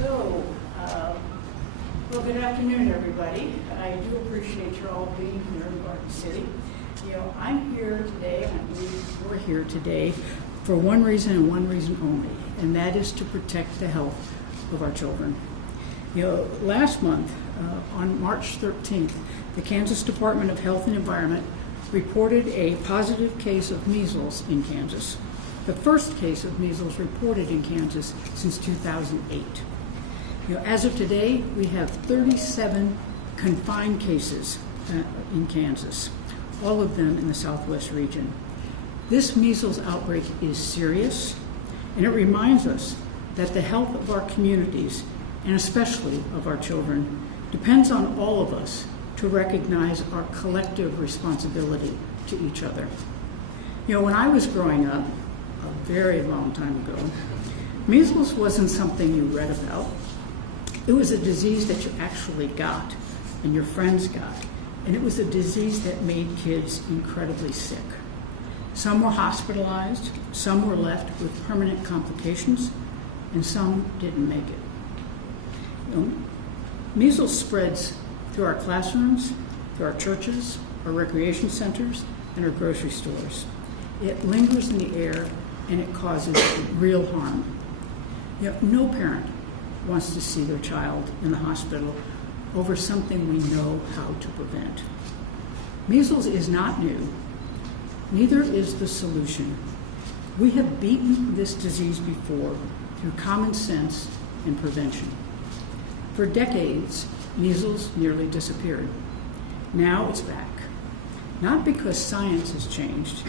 So, well, good afternoon, everybody. I do appreciate you all being here in Garden City. You know, I'm here today, and I believe we're here today for one reason and one reason only, and that is to protect the health of our children. You know, last month, on March 13th, the Kansas Department of Health and Environment reported a positive case of measles in Kansas. The first case of measles reported in Kansas since 2008. You know, as of today, we have 37 confined cases in Kansas, all of them in the southwest region. This measles outbreak is serious, and it reminds us that the health of our communities, and especially of our children, depends on all of us to recognize our collective responsibility to each other. You know, when I was growing up, a very long time ago, measles wasn't something you read about. It was a disease that you actually got and your friends got, and it was a disease that made kids incredibly sick. Some were hospitalized, some were left with permanent complications, and some didn't make it. You know, measles spreads through our classrooms, through our churches, our recreation centers, and our grocery stores. It lingers in the air, and it causes real harm. You know, no parent wants to see their child in the hospital over something we know how to prevent. Measles is not new. Neither is the solution. We have beaten this disease before through common sense and prevention. For decades, measles nearly disappeared. Now it's back. Not because science has changed,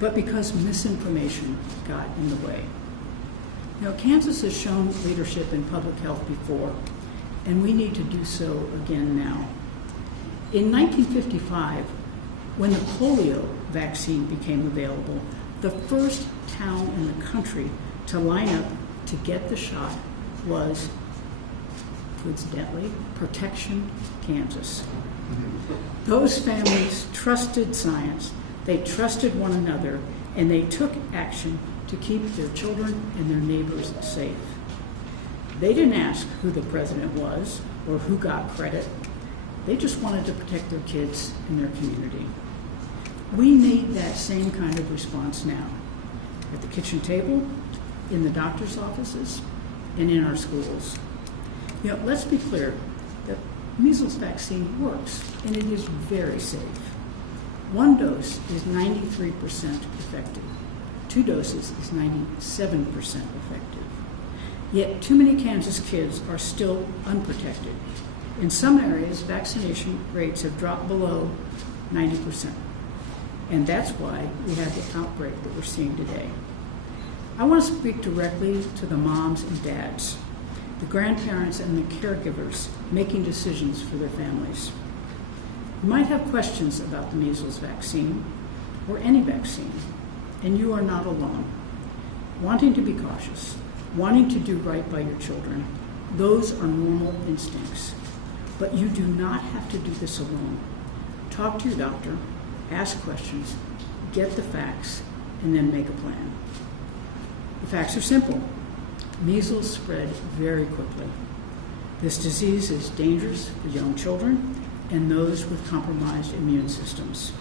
but because misinformation got in the way. Now, Kansas has shown leadership in public health before, and we need to do so again now. In 1955, when the polio vaccine became available, the first town in the country to line up to get the shot was, coincidentally, Protection, Kansas. Those families trusted science, they trusted one another, and they took action to keep their children and their neighbors safe. They didn't ask who the president was or who got credit. They just wanted to protect their kids and their community. We need that same kind of response now, at the kitchen table, in the doctor's offices, and in our schools. You know, let's be clear that measles vaccine works, and it is very safe. One dose is 93% effective. 2 doses is 97% effective. Yet too many Kansas kids are still unprotected. In some areas, vaccination rates have dropped below 90%. And that's why we have the outbreak that we're seeing today. I want to speak directly to the moms and dads, the grandparents and the caregivers making decisions for their families. You might have questions about the measles vaccine or any vaccine, and you are not alone. Wanting to be cautious, wanting to do right by your children, those are normal instincts. But you do not have to do this alone. Talk to your doctor, ask questions, get the facts, and then make a plan. The facts are simple. Measles spread very quickly. This disease is dangerous for young children and those with compromised immune systems.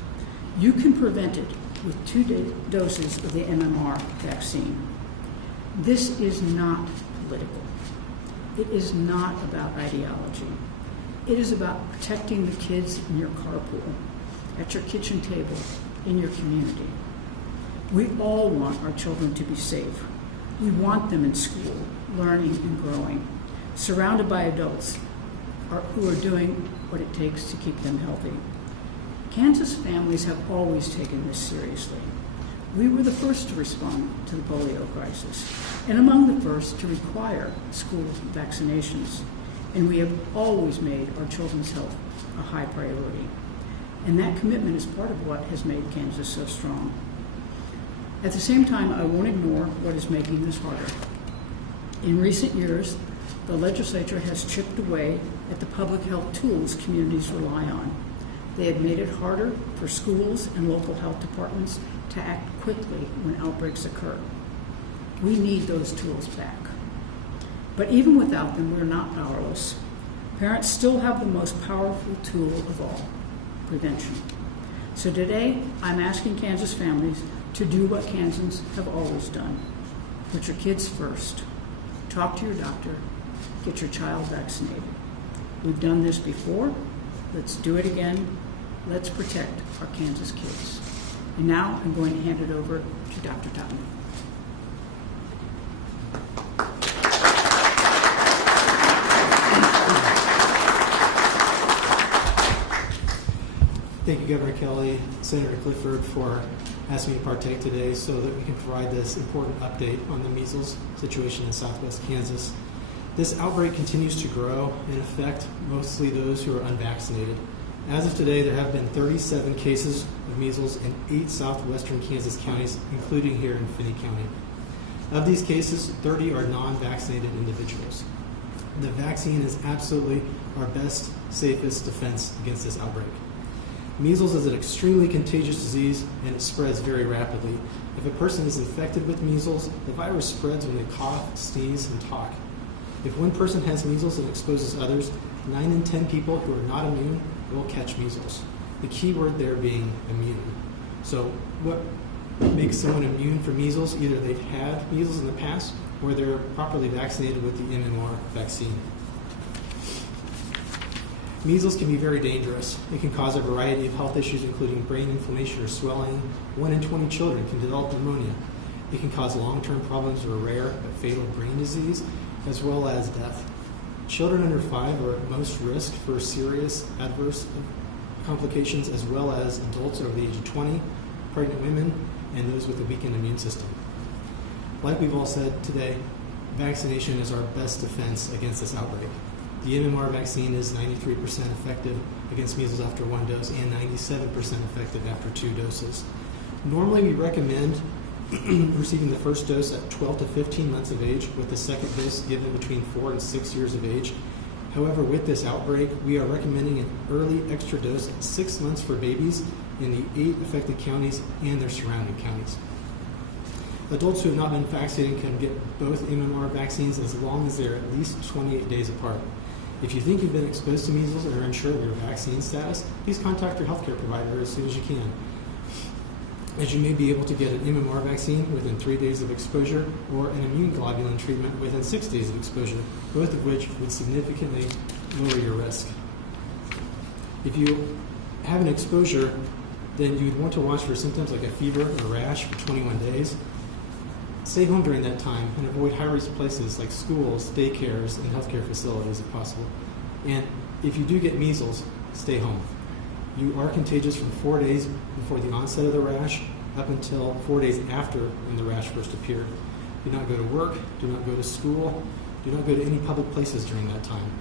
You can prevent it with 2 doses of the MMR vaccine. This is not political. It is not about ideology. It is about protecting the kids in your carpool, at your kitchen table, in your community. We all want our children to be safe. We want them in school, learning and growing, surrounded by adults who are doing what it takes to keep them healthy. Kansas families have always taken this seriously. We were the first to respond to the polio crisis, and among the first to require school vaccinations. And we have always made our children's health a high priority. And that commitment is part of what has made Kansas so strong. At the same time, I won't ignore what is making this harder. In recent years, the legislature has chipped away at the public health tools communities rely on. They have made it harder for schools and local health departments to act quickly when outbreaks occur. We need those tools back. But even without them, we're not powerless. Parents still have the most powerful tool of all, prevention. So today, I'm asking Kansas families to do what Kansans have always done. Put your kids first. Talk to your doctor. Get your child vaccinated. We've done this before. Let's do it again. Let's protect our Kansas kids. And now I'm going to hand it over to Dr. Totman. Thank you, Governor Kelly, Senator Clifford, for asking me to partake today so that we can provide this important update on the measles situation in southwest Kansas. This outbreak continues to grow and affect mostly those who are unvaccinated. As of today, there have been 37 cases of measles in 8 southwestern Kansas counties, including here in Finney County. Of these cases, 30 are non-vaccinated individuals. The vaccine is absolutely our best, safest defense against this outbreak. Measles is an extremely contagious disease and it spreads very rapidly. If a person is infected with measles, the virus spreads when they cough, sneeze, and talk. If one person has measles and exposes others, 9 in 10 people who are not immune will catch measles. The key word there being immune. So what makes someone immune for measles? Either they've had measles in the past or they're properly vaccinated with the MMR vaccine. Measles can be very dangerous. It can cause a variety of health issues, including brain inflammation or swelling. 1 in 20 children can develop pneumonia. It can cause long-term problems or rare but fatal brain disease, as well as death. Children under 5 are at most risk for serious adverse complications, as well as adults over the age of 20, pregnant women, and those with a weakened immune system. Like we've all said today, vaccination is our best defense against this outbreak. The MMR vaccine is 93% effective against measles after 1 dose and 97% effective after 2 doses. Normally, we recommend receiving the first dose at 12 to 15 months of age, with the second dose given between 4 and 6 years of age. However, with this outbreak, we are recommending an early extra dose at 6 months for babies in the 8 affected counties and their surrounding counties. Adults who have not been vaccinated can get both MMR vaccines as long as they're at least 28 days apart. If you think you've been exposed to measles and are unsure of your vaccine status, please contact your healthcare provider as soon as you can, as you may be able to get an MMR vaccine within 3 days of exposure or an immune globulin treatment within 6 days of exposure, both of which would significantly lower your risk. If you have an exposure, then you would want to watch for symptoms like a fever or rash for 21 days. Stay home during that time and avoid high-risk places like schools, daycares, and healthcare facilities if possible. And if you do get measles, stay home. You are contagious from 4 days before the onset of the rash up until 4 days after when the rash first appeared. Do not go to work, do not go to school, do not go to any public places during that time.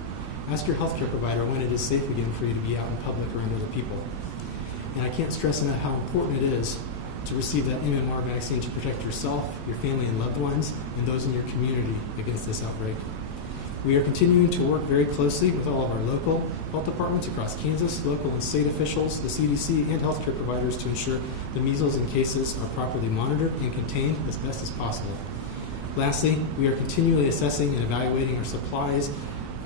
Ask your healthcare provider when it is safe again for you to be out in public around other people. And I can't stress enough how important it is to receive that MMR vaccine to protect yourself, your family and loved ones, and those in your community against this outbreak. We are continuing to work very closely with all of our local health departments across Kansas, local and state officials, the CDC, and healthcare providers to ensure the measles and cases are properly monitored and contained as best as possible. Lastly, we are continually assessing and evaluating our supplies,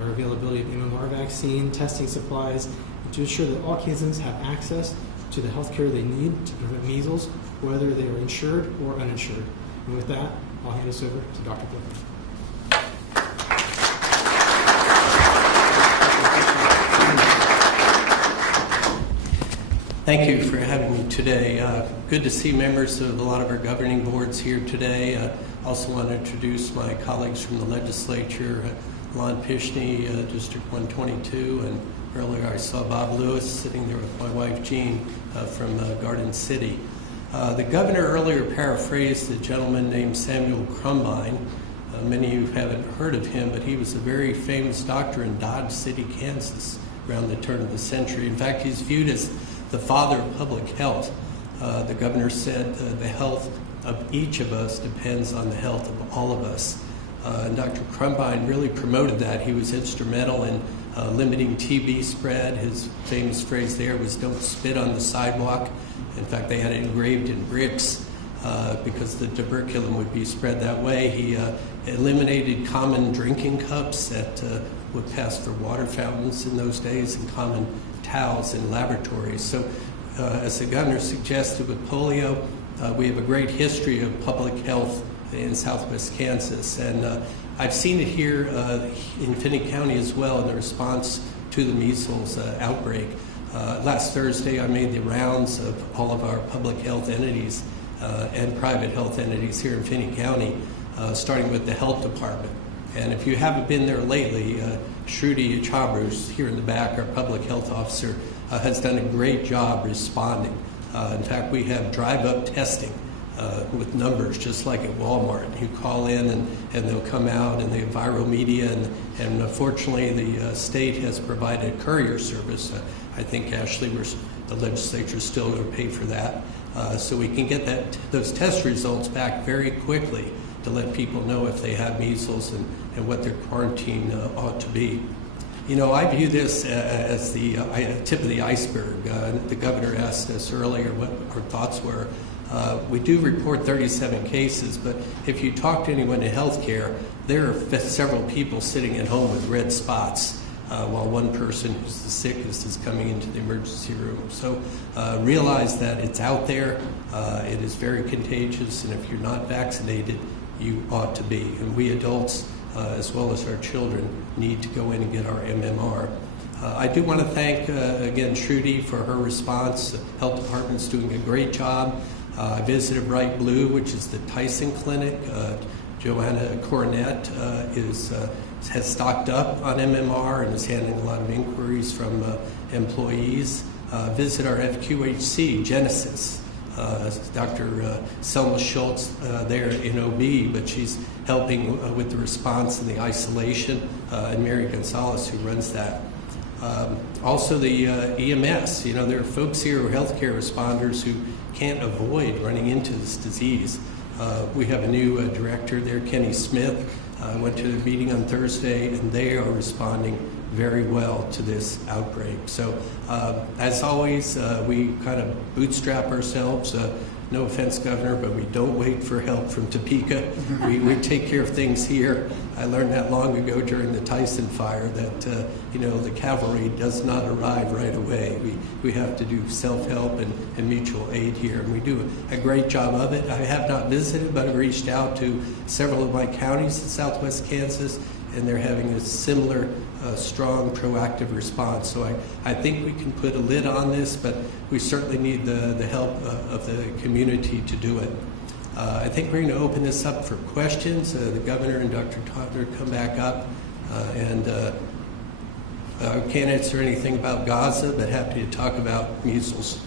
our availability of MMR vaccine, testing supplies, and to ensure that all Kansans have access to the health care they need to prevent measles, whether they are insured or uninsured. And with that, I'll hand this over to Dr. Clifford. Thank you for having me today. Good to see members of a lot of our governing boards here today. I also want to introduce my colleagues from the legislature, Lon Pishney, District 122, and earlier I saw Bob Lewis sitting there with my wife Jean from Garden City. The governor earlier paraphrased a gentleman named Samuel Crumbine. Many of you haven't heard of him, but he was a very famous doctor in Dodge City, Kansas, around the turn of the century. In fact, he's viewed as the father of public health. The governor said the health of each of us depends on the health of all of us. And Dr. Crumbine really promoted that. He was instrumental in limiting TB spread. His famous phrase there was, "Don't spit on the sidewalk." In fact, they had it engraved in bricks because the tuberculum would be spread that way. He eliminated common drinking cups that would pass for water fountains in those days and common towels in laboratories. So as the governor suggested with polio, we have a great history of public health in southwest Kansas. And I've seen it here in Finney County as well in the response to the measles outbreak. Last Thursday, I made the rounds of all of our public health entities and private health entities here in Finney County, starting with the health department. And if you haven't been there lately, Shruti Chabru's here in the back, our public health officer, has done a great job responding. In fact, we have drive-up testing with numbers just like at Walmart. You call in and they'll come out, and they have viral media, and fortunately the state has provided courier service. I think, Ashley, the legislature is still going to pay for that, so we can get those test results back very quickly to let people know if they have measles and what their quarantine ought to be. You know, I view this as the tip of the iceberg. The governor asked us earlier what our thoughts were. We do report 37 cases, but if you talk to anyone in healthcare, there are several people sitting at home with red spots, while one person who's the sickest is coming into the emergency room. So realize that it's out there, it is very contagious, and if you're not vaccinated, you ought to be. And we adults, as well as our children, need to go in and get our MMR. I do want to thank, again, Shruti for her response. The health department's doing a great job. I visited Bright Blue, which is the Tyson Clinic. Joanna Coronet has stocked up on MMR and is handling a lot of inquiries from employees. Visit our FQHC, Genesis. Dr. Selma Schultz there in OB, but she's helping with the response and the isolation, and Mary Gonzalez, who runs that. Also the EMS, you know, there are folks here who are healthcare responders who can't avoid running into this disease. We have a new director there, Kenny Smith. I went to the meeting on Thursday, and they are responding very well to this outbreak. So as always, we kind of bootstrap ourselves. No offense, Governor, but we don't wait for help from Topeka. We take care of things here. I learned that long ago during the Tyson fire that you know, the cavalry does not arrive right away. We have to do self-help and mutual aid here, and we do a great job of it. I have not visited, but I've reached out to several of my counties in southwest Kansas, and they're having a similar strong, proactive response. So I think we can put a lid on this, but we certainly need the help of the community to do it. I think we're going to open this up for questions. The governor and Dr. Totter come back up, and I can't answer anything about Gaza, but happy to talk about measles.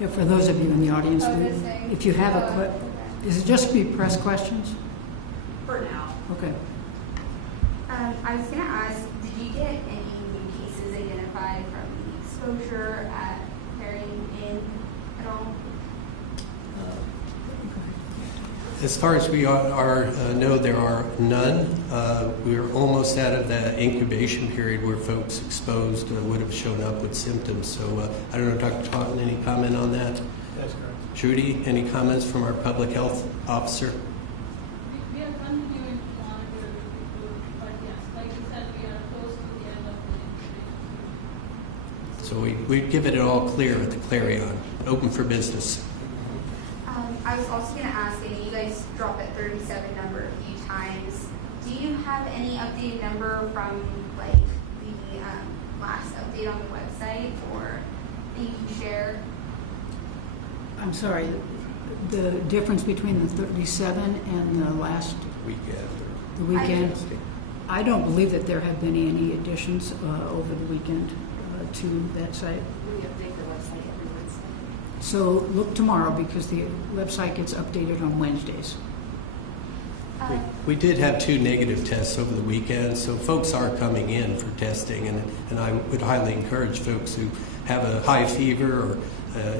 Yeah, for those of you in the audience, if you have a is it just be press questions? For now. Okay. I was going to ask, did you get any new cases identified from the exposure at Ferrying Inn at all? As far as we know, there are none. We're almost out of that incubation period where folks exposed would have shown up with symptoms. So I don't know, Dr. Taunton, any comment on that? That's correct. Judy, any comments from our public health officer? We are continuing to monitor people, but yes, like you said, we are close to the end of the incubation. So we give it all clear at the Clarion, open for business. I was also going to ask, I know you guys dropped that 37 number a few times. Do you have any updated number from like the last update on the website, or that you can share? I'm sorry, the difference between the 37 and the last the weekend. I don't believe that there have been any additions over the weekend to that site. We update the website every Wednesday. So look tomorrow, because the website gets updated on Wednesdays. We did have 2 negative tests over the weekend, so folks are coming in for testing, and I would highly encourage folks who have a high fever or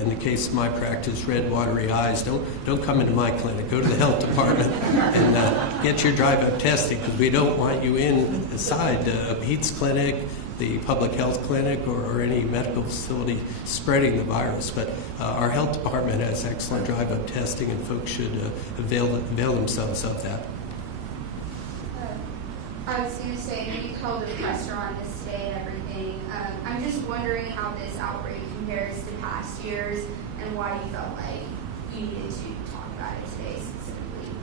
in the case of my practice, red watery eyes, don't come into my clinic. Go to the health department and get your drive-up testing, because we don't want you inside a Pete's clinic, the public health clinic, or any medical facility spreading the virus. But our health department has excellent drive-up testing, and folks should avail themselves of that. I was going to say, I know you called the restaurant this day and everything. I'm just wondering how this outbreak compares to past years and why you felt like you needed to talk about it today specifically.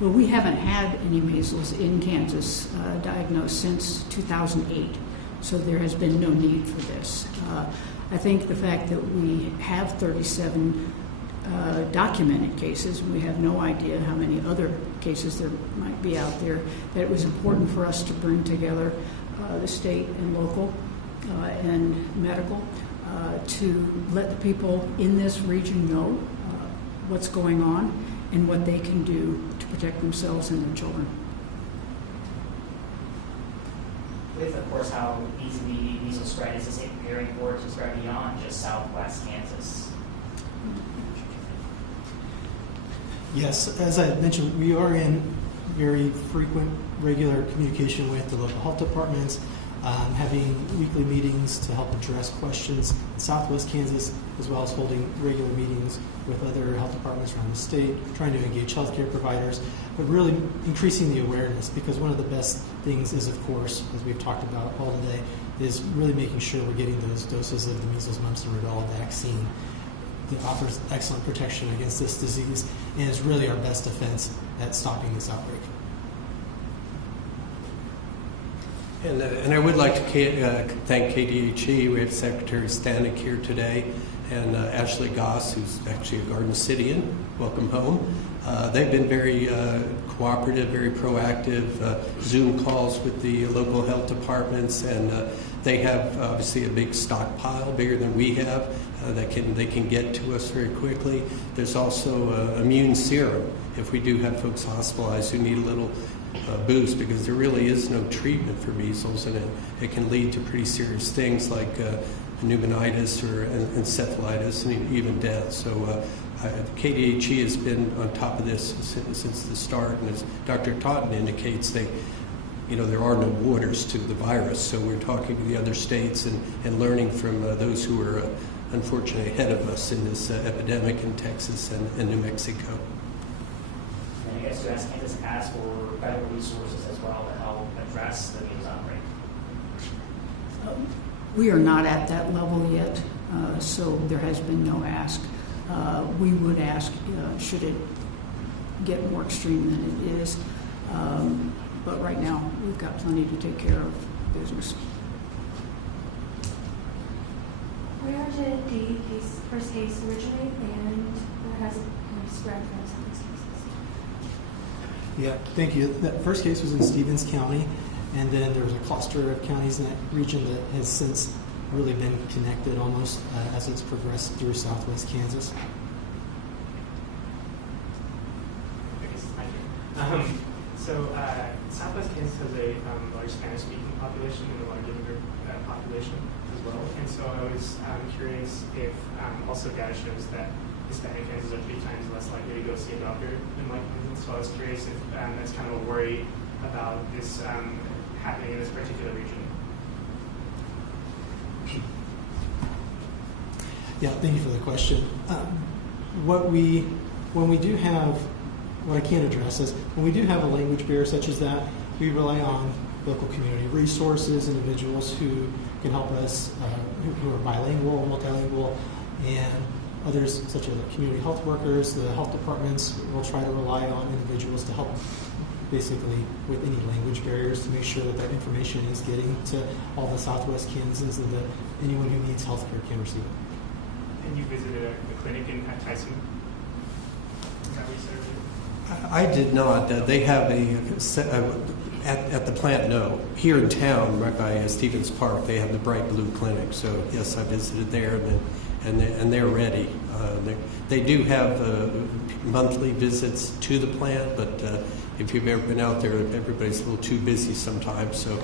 Well, we haven't had any measles in Kansas diagnosed since 2008, so there has been no need for this. I think the fact that we have 37 documented cases, we have no idea how many other cases there might be out there, that it was important for us to bring together the state and local and medical to let the people in this region know what's going on and what they can do to protect themselves and their children. With, of course, how easily measles spread, is this preparing for it to spread beyond just southwest Kansas? Yes, as I mentioned, we are in very frequent, regular communication with the local health departments, having weekly meetings to help address questions in southwest Kansas, as well as holding regular meetings with other health departments around the state, trying to engage healthcare providers, but really increasing the awareness, because one of the best things is, of course, as we've talked about all today, is really making sure we're getting those doses of the measles, mumps, and rubella vaccine that offers excellent protection against this disease and is really our best defense at stopping this outbreak. And I would like to thank KDHE. We have Secretary Stanek here today, and Ashley Goss, who's actually a Garden Cityan. Welcome home. They've been very cooperative, very proactive, Zoom calls with the local health departments, and they have obviously a big stockpile, bigger than we have, that they can get to us very quickly. There's also immune serum if we do have folks hospitalized who need a little boost, because there really is no treatment for measles, and it can lead to pretty serious things like pneumonitis or encephalitis and even death. So KDHE has been on top of this since the start, and as Dr. Totten indicates, there are no borders to the virus, so we're talking to the other states and learning from those who are unfortunately ahead of us in this epidemic in Texas and New Mexico. And I guess you ask Kansas ask for federal resources as well to help address the measles outbreak. We are not at that level yet, so there has been no ask. We would ask, should it get more extreme than it is, but right now we've got plenty to take care of business. Where did the first case originate, and where has it spread from some of these cases? Yeah, thank you. That first case was in Stevens County, and then there was a cluster of counties in that region that has since really been connected almost as it's progressed through southwest Kansas. Southwest Kansas has a large Spanish-speaking population and a large immigrant population as well. And so I was curious if also data shows that Hispanic Kansas are 3 times less likely to go see a doctor than white Kansas. So I was curious if that's kind of a worry about this happening in this particular region. Yeah, thank you for the question. What I can address is when we do have a language barrier such as that, we rely on local community resources, individuals who can help us, who are bilingual, multilingual, and others such as community health workers. The health departments will try to rely on individuals to help basically with any language barriers to make sure that information is getting to all the southwest Kansans and that anyone who needs health care can receive it. And you visited a clinic at Tyson? Is that what you said? I did not. They have at the plant, no. Here in town, right by Stevens Park, they have the Bright Blue Clinic. So yes, I visited there, and they're ready. They do have monthly visits to the plant, but if you've ever been out there, everybody's a little too busy sometimes. So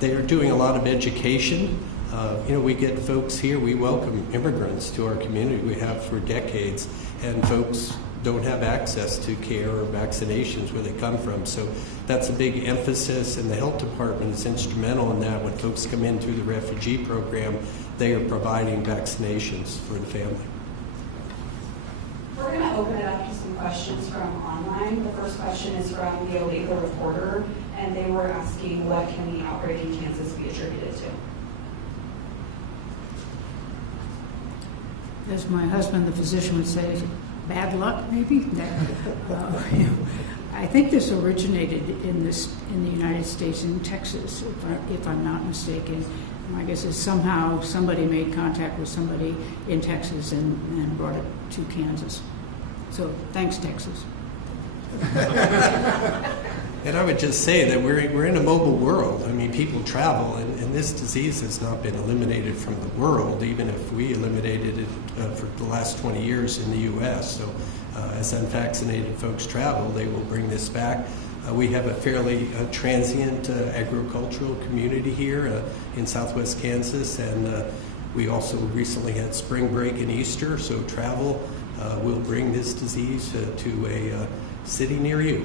they are doing a lot of education We get folks here, we welcome immigrants to our community. We have for decades, and folks don't have access to care or vaccinations where they come from. So that's a big emphasis, and the health department is instrumental in that. When folks come in through the refugee program, they are providing vaccinations for the family. We're going to open it up to some questions from online. The first question is from the illegal reporter, and they were asking, what can the outbreak in Kansas be attributed to? As my husband, the physician, would say, bad luck, maybe? I think this originated in the United States, in Texas, if I'm not mistaken. I guess it's somehow somebody made contact with somebody in Texas and brought it to Kansas. So thanks, Texas. And I would just say that we're in a mobile world. I mean, people travel, and this disease has not been eliminated from the world, even if we eliminated it for the last 20 years in the U.S. So as unvaccinated folks travel, they will bring this back. We have a fairly transient agricultural community here in southwest Kansas, and we also recently had spring break and Easter, so travel will bring this disease to a city near you.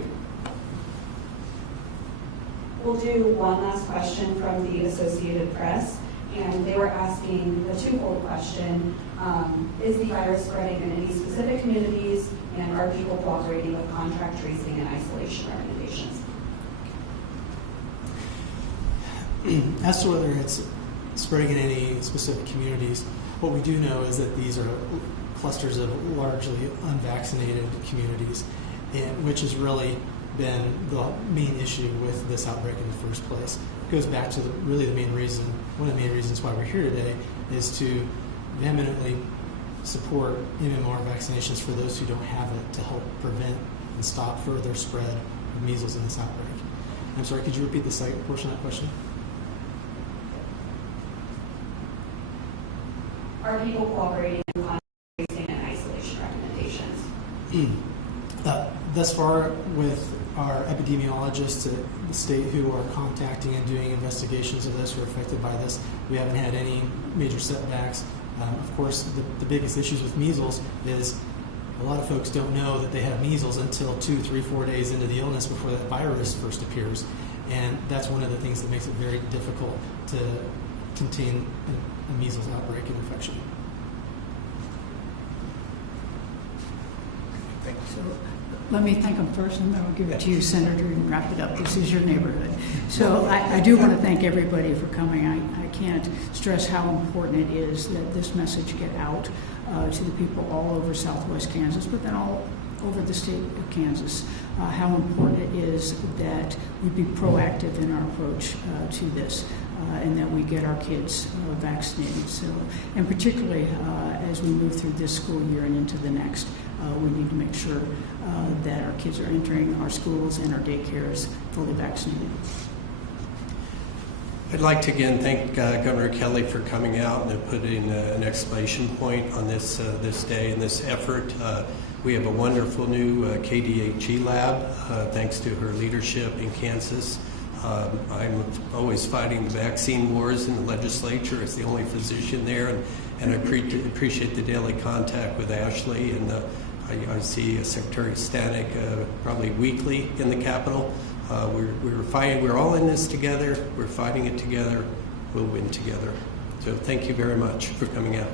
We'll do one last question from the Associated Press, and they were asking the twofold question, is the virus spreading in any specific communities, and are people cooperating with contact tracing and isolation recommendations? As to whether it's spreading in any specific communities, what we do know is that these are clusters of largely unvaccinated communities, which has really been the main issue with this outbreak in the first place. It goes back to one of the main reasons why we're here today is to vehemently support MMR vaccinations for those who don't have it, to help prevent and stop further spread of measles in this outbreak. I'm sorry, could you repeat the second portion of that question? Are people cooperating with contact tracing and isolation recommendations? Thus far, with our epidemiologists at the state who are contacting and doing investigations of those who are affected by this, we haven't had any major setbacks. Of course, the biggest issues with measles is a lot of folks don't know that they have measles until 2, 3, 4 days into the illness before that virus first appears. And that's one of the things that makes it very difficult to contain a measles outbreak and infection. So let me thank them first, and then I'll give it to you, Senator, and wrap it up. This is your neighborhood. So I do want to thank everybody for coming. I can't stress how important it is that this message get out to the people all over southwest Kansas, but then all over the state of Kansas, how important it is that we be proactive in our approach to this. And that we get our kids vaccinated. So, and particularly as we move through this school year and into the next, we need to make sure that our kids are entering our schools and our daycares fully vaccinated. I'd like to again thank Governor Kelly for coming out and putting an exclamation point on this day and this effort. We have a wonderful new KDHE lab, thanks to her leadership in Kansas. I'm always fighting the vaccine wars in the legislature as the only physician there, and I appreciate the daily contact with Ashley, and I see Secretary Stanek probably weekly in the Capitol. We're all in this together. We're fighting it together. We'll win together. So thank you very much for coming out.